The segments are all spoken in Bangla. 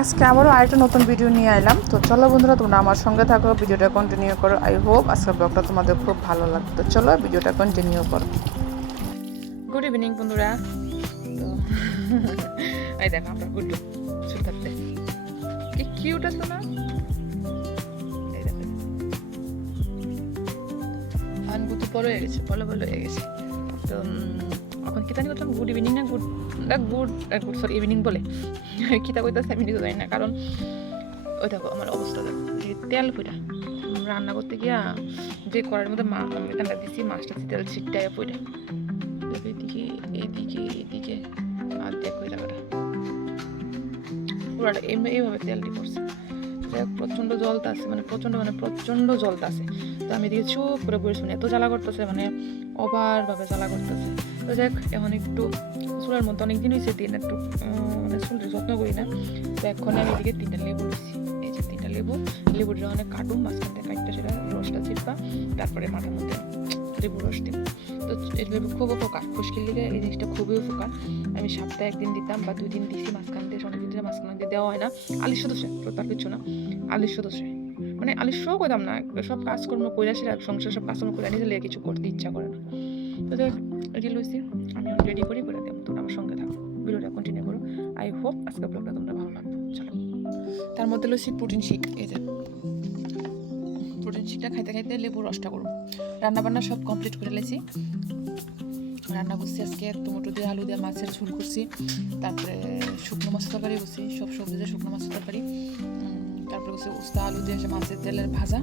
আজকে আবারও আরেকটা নতুন ভিডিও নিয়ে এলাম। তো চলো বন্ধুরা, তোমরা আমার সঙ্গে থাকো ভিডিওটা কন্টিনিউ করো। আই হোপ আজকের ব্লগটা তোমাদের খুব ভালো লাগতো। চলো ভিডিওটা কন্টিনিউ করো। গুড ইভিনিং বন্ধুরা। এই দেখো আপনার গুড্ডু চুল কি কিউট আছে না? হয়ে গেছে বলো বলো হয়ে গেছে। তো এখন কি জানি গুড ইভিনিং না, good good good sorry evening বলে। কিতা কইতাছে আমি নিজে জানি না কারণ ওই দেখো আমার অবস্থা দেখো তেল ফুটা রান্না করতে গিয়া, যে কড়াইয়ের মধ্যে মা মেটানটা দিছি মাছটা তেল ছিটটায় ফুটা এদিকে এদিকে এদিকে আর দেখো এই জায়গাটা পুরাটা এইভাবে তেলটি পড়ছে। প্রচণ্ড জলতা আছে মানে প্রচণ্ড মানে প্রচণ্ড জলতা আছে। তো আমি এদিকে চুপ করে বসে এত জ্বালা করতেছে মানে অবারভাবে জ্বালা করতেছে। তো যাই এখন একটু চুলের মধ্যে অনেক দিন হয়েছে দিন একটু মানে চুলের যত্ন করি না। তো এখন আমি এদিকে তিনটা লেবু নিচ্ছি এই যে তিনটা লেবু লেবুটা অনেক কাটুম মাঝখান থেকে কাটটা সেটা রসটা চিপা, তারপরে মাথার মধ্যে লেবু রস দিব। তো এই লেবু খুব উপকার, খুশকির লিগে এই জিনিসটা খুবই উপকার। আমি সপ্তাহে একদিন দিতাম বা দুই দিন দিছি, মাঝখান দিয়ে অনেক দিন ধরে মাঝখান দিয়ে দেওয়া হয় না। আলিশ সদস্য তার কিছু না। আলিশ সদস্য মানে আলিশ শো করতাম না সব কাজকর্ম কইরা সেরা সংসার সব কাজকর্ম করে নিজে কিছু করতে ইচ্ছা করে না। তো এটি লইছি, আমি রেডি করি করে দেবো। তোমরা আমার সঙ্গে থাকো। ভিডিওটা কন্টিনিউ করো। আই হোপ আজকে ব্লগটা তোমরা ভালো লাগবে। চলো। তার মধ্যে লইছি প্রোটিন শিক এই যে। প্রোটিন শিকটা খাইতে খাইতে লেবু রসটা করব রান্না বান্না সব কমপ্লিট করে লেছি রান্না করছি আজকে টমেটো দিয়ে, আলু দিয়ে, মাছের ঝোল করছি। তারপরে শুকনো মাছ তরকারি করছি, সব সবজি দিয়ে শুকনো মাছ তরকারি। তারপরে করছি উস্তা, আলু দিয়ে মাছের তেলের ভাজা।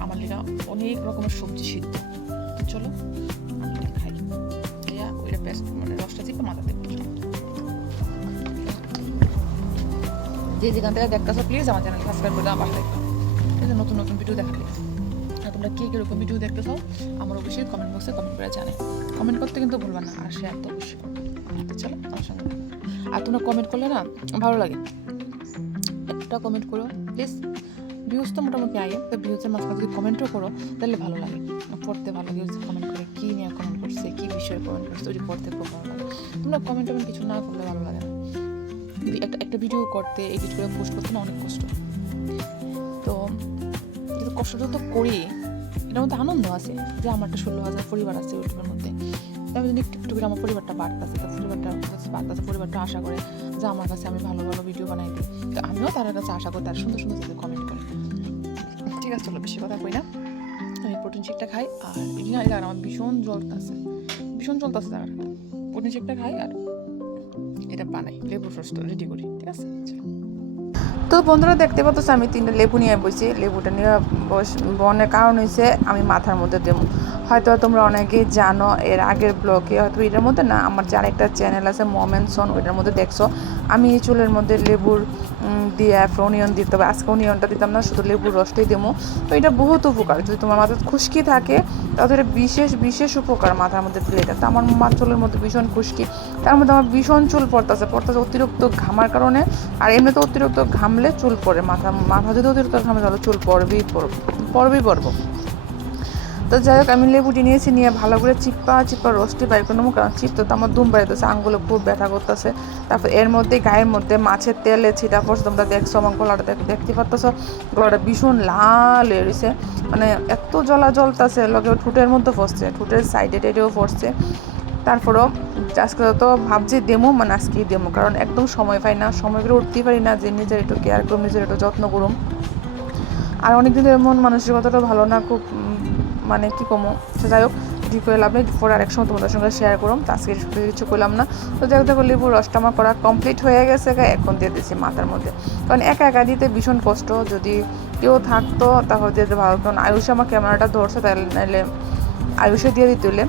আমার লিগা অনেক রকমের সবজি সিদ্ধ। চলো। যে যেখান থেকে দেখতেছো প্লিজ আমার চ্যানেল সাবস্ক্রাইব করে আমার লাইক ঠিক আছে নতুন নতুন ভিডিও দেখালে আর তোমরা কে কীরকম ভিডিও দেখতে চাও আমার অবশ্যই কমেন্ট বক্সে কমেন্ট করে জানে কমেন্ট করতে কিন্তু ভুলবা না আর শেয়ার তো অবশ্যই চলো আমার সঙ্গে আর তোমরা কমেন্ট করলে না ভালো লাগে একটা কমেন্ট করো প্লিজ ভিউজ তো মোটামুটি আগে তো ভিউজের মাঝখানে যদি কমেন্টও করো তাহলে ভালো লাগে পড়তে ভালো লাগে কমেন্ট বিষয়ে কমেন্ট করছে ওইটি পড়তে খুব ভালো লাগে তোমরা কমেন্ট টমেন্ট কিছু না করলে ভালো লাগে না। একটা একটা ভিডিও করতে এডিট করে পোস্ট করতে না অনেক কষ্ট। তো কষ্টটা তো করি, এটার মধ্যে আনন্দ আছে যে আমার একটা ষোলো হাজার পরিবার আছে ইউটিউবের মধ্যে। আমি যদি একটু করে আমার পরিবারটা বাড়তেছে, তো পরিবারটা বাড়তেছে পরিবারটা আশা করে যে আমার কাছে আমি ভালো ভালো ভিডিও বানাই দিই। তো আমিও তার কাছে আশা করি, তার সুন্দর সুন্দর যাতে কমেন্ট করে। ঠিক আছে, চলো, বেশি কথা কই না। আমি প্রোটিন শেকটা খাই, আর এই আমার ভীষণ জ্বলতেছে ভীষণ চলতেছে জায়গাটা পনির শেকটা খাই আর এটা বানাই, লেবুর রসটা রেডি করি, ঠিক আছে। তো বন্ধুরা দেখতে পাচ্ছ, আমি তিনটা লেবু নিয়ে বসি লেবুটা নিয়ে বস- বনের কারণ হয়েছে আমি মাথার মধ্যে দেবো। হয়তো তোমরা অনেকেই জানো, এর আগের ব্লগে হয়তো এটার মধ্যে না, আমার যার একটা চ্যানেল আছে মোমেন সন ওইটার মধ্যে দেখছ। আমি চুলের মধ্যে লেবুর দিয়ে অনিয়ন দিতে হবে। আজকে অনিয়নটা দিতাম না, শুধু লেবুর রসটাই দেবো। তো এটা বহুত উপকার। যদি তোমার মাথায় খুশকি থাকে এটা বিশেষ বিশেষ উপকার মাথার মধ্যে দিলে এটা। তো আমার মা চুলের মধ্যে ভীষণ খুশকি। তার মধ্যে আমার ভীষণ চুল পড়তেছে পড়তেছে অতিরিক্ত ঘামার কারণে। আর এমনিতে অতিরিক্ত ঘামলে চুল পড়ে মাথা মাথা যদি অতিরিক্ত ঘামে তাহলে চুল পড়বেই পড়বে পড়বেই পড়ব তো যাই হোক, আমি লেবুটি নিয়েছি, নিয়ে ভালো করে চিপ্পা চিপ্পা রসটি বাইর করে নেব, কারণ চিপতে তো আমার দুম বাড়িতেছে আঙ্গুলে খুব ব্যথা করতেছে। তারপর এর মধ্যে, গায়ের মধ্যে মাছের তেলে ছিটা পড়ছে তোমরা দেখছ, আমার গলাটা দেখ- দেখতে পারতেছো, গলাটা ভীষণ লাল রয়েছে। মানে এত জলা জ্বলতেছে, লগে ঠোঁটের মধ্যে পড়ছে ঠোঁটের সাইডে টাইডেও পড়ছে তারপরেও আজকে তো ভাবছি দেমো মানে আজকেই দেমো, কারণ একদম সময় পাই না, সময় করে উঠতেই পারি না যে নিজের একটু কেয়ার করুম নিজের একটু যত্ন করুম আর অনেকদিন ধরে মন মানসিকতাটা ভালো না, খুব মানে কী কমো। সে যাই হোক ঠিক করে লাভ নেই, পরে আরেক সময় তোমাদের সঙ্গে শেয়ার করুম। তো আজকে কিছু করলাম না। তো যাই দেখো লেবুর রসটা আমার করা কমপ্লিট হয়ে গেছে এখন দিয়ে দিয়েছি মাথার মধ্যে। কারণ একা একা দিতে ভীষণ কষ্ট, যদি কেউ থাকতো তাহলে দিতে ভালো কারণ আয়ুষ আমার ক্যামেরাটা ধরছে, তাহলে নাহলে আয়ুষে দিয়ে দিতে হলে।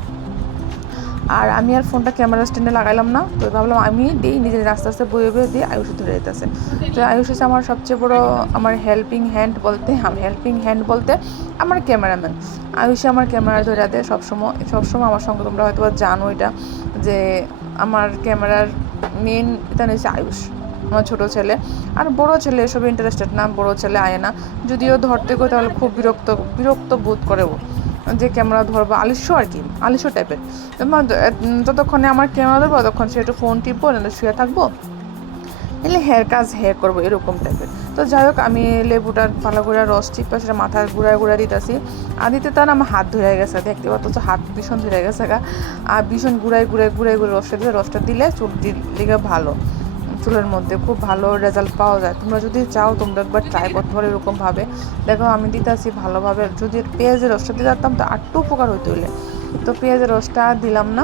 আর আমি আর ফোনটা ক্যামেরা স্ট্যান্ডে লাগাইলাম না, তো ভাবলাম আমি দিই, নিজে আস্তে আস্তে বয়ে বয়ে দিয়ে আয়ুষ ধরে যেতেছে। তো আয়ুষ হচ্ছে আমার সবচেয়ে বড়, আমার হেল্পিং হ্যান্ড বলতে, আমি হেল্পিং হ্যান্ড বলতে আমার ক্যামেরাম্যান আয়ুষে আমার ক্যামেরা ধরে দেয় সবসময় সবসময় আমার সঙ্গে, তোমরা হয়তো জানো এটা, যে আমার ক্যামেরার মেন এটা হচ্ছে আয়ুষ, আমার ছোটো ছেলে। আর বড় ছেলে এসবে ইন্টারেস্টেড না, বড় ছেলে আয় না। যদিও ধরতে গো তাহলে খুব বিরক্ত বিরক্ত বোধ করে ও। যে ক্যামেরা ধরবো, আলিস্য আর কি, আলিস্য টাইপের যতক্ষণে আমার ক্যামেরা ধরবো, ততক্ষণ সে একটু ফোন টিপবো না শুয়ে থাকব। এলে হেয়ার কাজ হেয়ার করব, এরকম টাইপের তো যাই হোক, আমি লেবুটার ভালো করে রস টিপা সেটা মাথায় গুঁড়ায় গুঁড়া দিতেছি। আর দিতে তার আমার হাত ধরে গেছে, দেখতে পাচ্ছ হাত ভীষণ ধরে গেছে গা। আর ভীষণ গুঁড়ায় গুঁড়ায় গুঁড়ায় গুঁড়ে রসটা দিলে রসটা দিলে চুল দিলে ভালো। চুলের মধ্যে খুব ভালো রেজাল্ট পাওয়া যায়। তোমরা যদি চাও, তোমরা একবার ট্রাই করতে পারো এরকমভাবে। দেখো, আমি দিতেছি ভালোভাবে। যদি পেঁয়াজের রসটা দিতে পারতাম, তো আটটু উপকার হইতে হইলে তো পেঁয়াজের রসটা দিলাম না।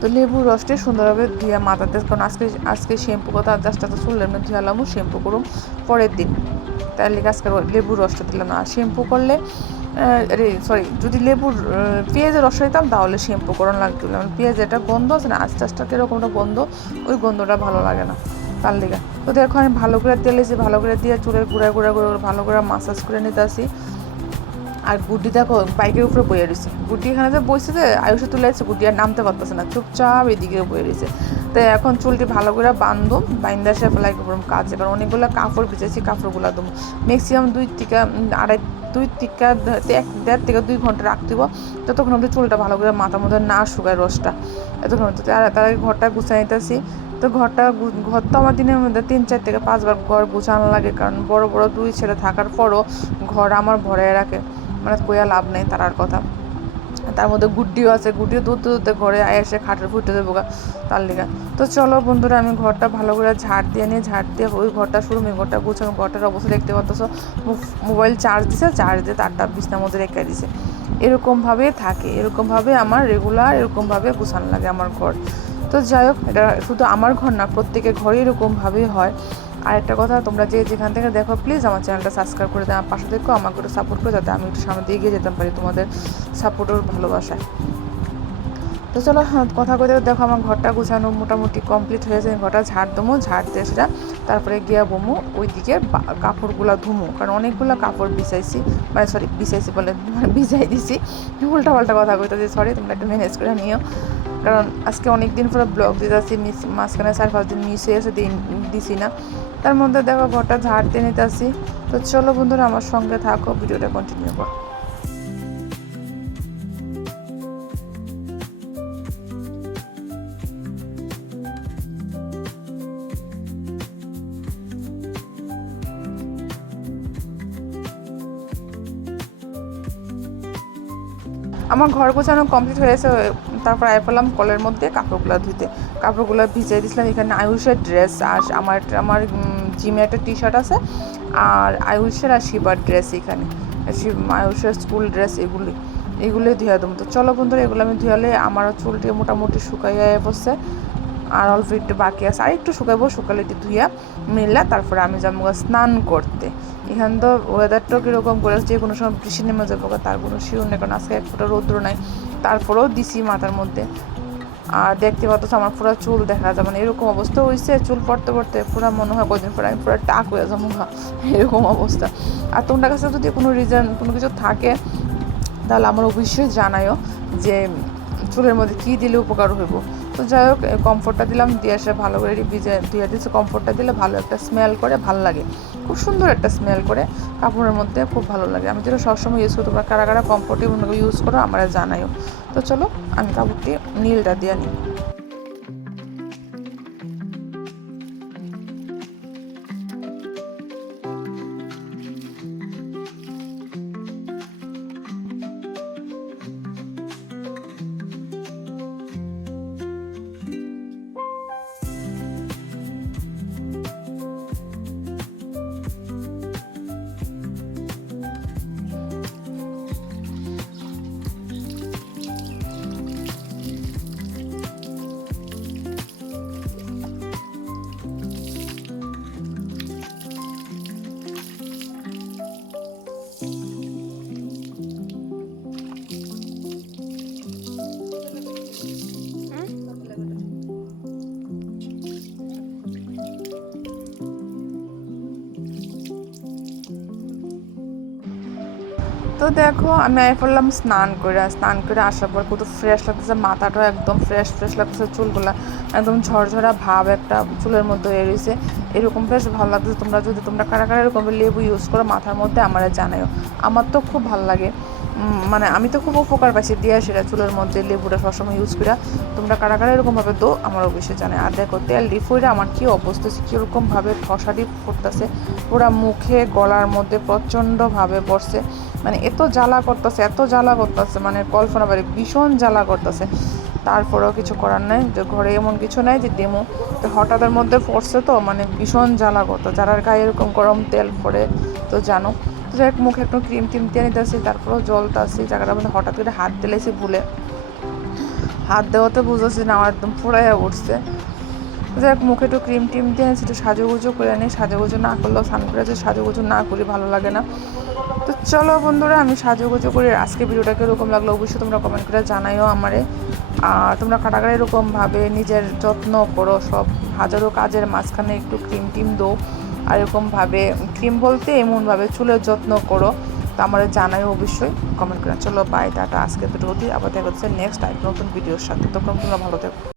তো লেবুর রসটা সুন্দরভাবে ধুয়ে মাথাতে, কারণ আজকে আজকে শ্যাম্পু কথা জাস্ট এত চুলের মধ্যে ধুয়ালাম শ্যাম্পু করুম পরের দিন। তার লিগে আজকে লেবুর রসটা দিলাম না। শ্যাম্পু করলে রে সরি যদি লেবুর পেঁয়াজের রস দিতাম তাহলে শ্যাম্পু করানো লাগতো। না পেঁয়াজ একটা গন্ধ আছে না, আস্তে আস্তে কীরকম একটা গন্ধ, ওই গন্ধটা ভালো লাগে না, তার লিগা। তো দেখো, আমি ভালো করে তেলে যে ভালো করে দিয়ে চুলের গুঁড়া গুঁড়া করে ভালো করে মাসাজ করে নিতে আসি। আর গুড্ডি দেখো বাইকের উপরে বয়ে রয়েছে। গুড্ডি এখানে যে বসে যে, আয়ুষে তুলে আছে, গুড্ডি আর নামতে পারতেছে না, চুপচাপ এদিকে বয়ে রয়েছে। তো এখন চুলটি ভালো করে বান্ধব বাইন্দা সে ফেলাই কাজে, কারণ অনেকগুলো কাপড় ভিজেছি কাপড়গুলো দেবো ম্যাক্সিমাম দুই থেকে আড়াই দুই থেকে এক দেড় থেকে দুই ঘণ্টা রাখতে হব ততক্ষণ অব্দি চুলটা ভালো করে মাথার মধ্যে না শুকায় রসটা। এতক্ষণ। আর তার আগে ঘরটা গুছাই নিতেছি। তো ঘরটা ঘর তো আমার দিনের মধ্যে তিন চার থেকে পাঁচবার ঘর গুছানো লাগে, কারণ বড় বড় দুই ছেলে থাকার পরও ঘর আমার ভরে রাখে। মানে কোয়া লাভ নেই তার আর কথা। তার মধ্যে গুড্ডিও আছে, গুড্ডিও দুধ দুধতে ঘরে আয় এসে খাটের ফুটে দেবো তার লিগা। তো চলো বন্ধুরা, আমি ঘরটা ভালো করে ঝাড় দিয়ে নিয়ে, ঝাড় দিয়ে ওই ঘরটা শুরু এই ঘরটা গুছানো ঘরটার অবস্থা দেখতে পাচ্ছ। মোবাইল চার্জ দিছে চার্জ দিয়ে তারটা বিছনার মধ্যে রেখে দিছে। এরকমভাবে থাকে, এরকমভাবে আমার রেগুলার এরকমভাবে গুছানো লাগে আমার ঘর। তো যাই হোক, এটা শুধু আমার ঘর না, প্রত্যেকের ঘরে এরকমভাবেই হয়। আর একটা কথা তোমরা যে যেখান থেকে দেখো প্লিজ আমার চ্যানেলটা সাবস্ক্রাইব করে দাও আমার পাশে দেখো আমাকে একটু সাপোর্ট করে যাতে আমি একটু সামনে দিয়ে এগিয়ে যেতে পারি তোমাদের সাপোর্টের ভালোবাসায়। তো চলো হ্যাঁ, কথা কইতে দেখো আমার ঘরটা গুছানো মোটামুটি কমপ্লিট হয়েছে ঘরটা ঝাড় দেবো ঝাড় দিয়ে সেটা তারপরে গিয়া বমু ওইদিকে বা- কাপড়গুলা ধুমু। কারণ অনেকগুলো কাপড় বিছাইছি মানে সরি বিছাইছি বলে মানে ভিজাই দিছি। উল্টা পাল্টা কথা কইতে সরি তোমরা একটু ম্যানেজ করে নিও। কারণ আজকে অনেক দিন পরে ব্লগ দিতে আসছি মিস মাঝখানে চার পাঁচ দিন মিস হয়ে দিন দিছি না। তার মধ্যে দেখো ঘরটা ঝাড় দিয়ে নিতে আসি তো চলো বন্ধুরা, আমার সঙ্গে থাকো, ভিডিওটা কন্টিনিউ করো। আমার ঘর গোছানো কমপ্লিট হয়েছে তারপর আয় পেলাম কলের মধ্যে কাপড়গুলো ধুতে কাপড়গুলো ভিজিয়ে দিয়েছিলাম এখানে আয়ুষের ড্রেস আর আমার আমার জিমে একটা টি শার্ট আছে আর আয়ুষের আর শিবার ড্রেস এখানে। আয়ুষের স্কুল ড্রেস এগুলি এগুলোই ধুয়ে দেবো। তো চলো বন্ধুরা, এগুলো আমি ধুয়ালে আমার চুলটি মোটামুটি শুকাইয়া বসছে। আর অল্প একটু বাকি আছে। আর একটু শুকাবো, শুকালে একটু ধুইয়া মিললে তারপরে আমি যাব স্নান করতে। এখানে তো ওয়েদারটাও কীরকম করে যে কোনো সময় বৃষ্টি নেমে যাব তার কোনো শিওর নেই, কারণ আজকে এক ফোঁটা রৌদ্র নাই। তারপরেও দিছি মাথার মধ্যে। আর দেখতে পাচ্ছ আমার পুরো চুল দেখা যায় মানে এরকম অবস্থা হয়েছে। চুল পড়তে পড়তে পুরো মনে হয় কদিন পরে আমি পুরো টাক হয়ে যাব এরকম অবস্থা। আর তোমার কাছে যদি কোনো রিজন কোনো কিছু থাকে, তাহলে আমার অবশ্যই জানায়ও যে চুলের মধ্যে কী দিলে উপকার হইব। তো যাই হোক কমফোর্টটা দিলাম, দিয়ে এসে ভালো করে ভিজে ধুয়ে দিয়েছে। কমফোর্টটা দিলে ভালো একটা স্মেল করে, ভালো লাগে। খুব সুন্দর একটা স্মেল করে, কাপড়ের মধ্যে খুব ভালো লাগে। আমি যেটা সবসময় ইউজ করি, তোমরা কারা কারা কমফোর্টেবল ইউজ করো, আমরা জানাইও। তো চলো, আমি কাপড়টি নীলটা দিয়ে নিই। তো দেখো, আমি আই পড়লাম স্নান করে স্নান করে আসার পর কত ফ্রেশ লাগতেছে, মাথাটাও একদম ফ্রেশ ফ্রেশ লাগতেছে, চুলগুলো একদম ঝরঝরা ভাব একটা চুলের মধ্যে হয়ে রয়েছে। এরকম বেশ ভালো লাগতেছে, তোমরা যদি তোমরা কারা কারা এরকম লেবু ইউজ করো, মাথার মধ্যে আমার জানাও আমার তো খুব ভালো লাগে। মানে আমি তো খুব উপকার পাইছি দিয়া সেটা চুলের মধ্যে লেবুটা সবসময় ইউজ করা তোমরা কারা কারা এরকমভাবে তো আমার অবশ্যই জানে আর দেখো, তেল হইলে আমার কী অবস্থা হচ্ছে কীরকমভাবে ঠসা ডিপ ফুটতেছে পুরা মুখে, গলার মধ্যে প্রচণ্ডভাবে পড়ছে। মানে এত জ্বালা করতেছে, এত জ্বালা করতেছে মানে কল্পনা বাড়ি ভীষণ জ্বালা করতেছে। তারপরেও কিছু করার নাই, যে ঘরে এমন কিছু নাই যে ডেমো। তো হঠাৎের মধ্যে পড়ছে তো মানে ভীষণ জ্বালা করতো। যারার গায়ে এরকম গরম তেল পড়ে, তো জানো। হোক, মুখে একটু ক্রিম টিম দিয়ে নিতেছি, তারপরেও জলতাছি জায়গাটার মধ্যে হঠাৎ করে হাত দিলেছি ভুলে। হাত দেওয়াতে বুঝেছি না, আমার একদম ফুরাইয়া উঠছে। যাই মুখে একটু ক্রিম টিম দিয়ে নিয়েছি, একটু সাজুগুজু করে নিই, সাজুগুজু না করলেও আছে সাজুগুজু না করি ভালো লাগে না। তো চলো বন্ধুরা, আমি সাজুগুজু করে আজকে ভিডিওটা কীরকম লাগল, অবশ্যই তোমরা কমেন্ট করে জানাইও আমারে। আর তোমরা কাটাকাটা এরকমভাবে নিজের যত্ন করো, সব হাজারো কাজের মাঝখানে একটু ক্রিম টিম দো আর এরকমভাবে ক্রিম বলতে এমনভাবে চুলের যত্ন করো। তো আমাদের জানাই অবশ্যই কমেন্ট করে। চলো বাই টাটা আজকে তো আবার দেখা হচ্ছে নেক্সট আর নতুন ভিডিওর সাথে। তখন তোমরা ভালো থেকো।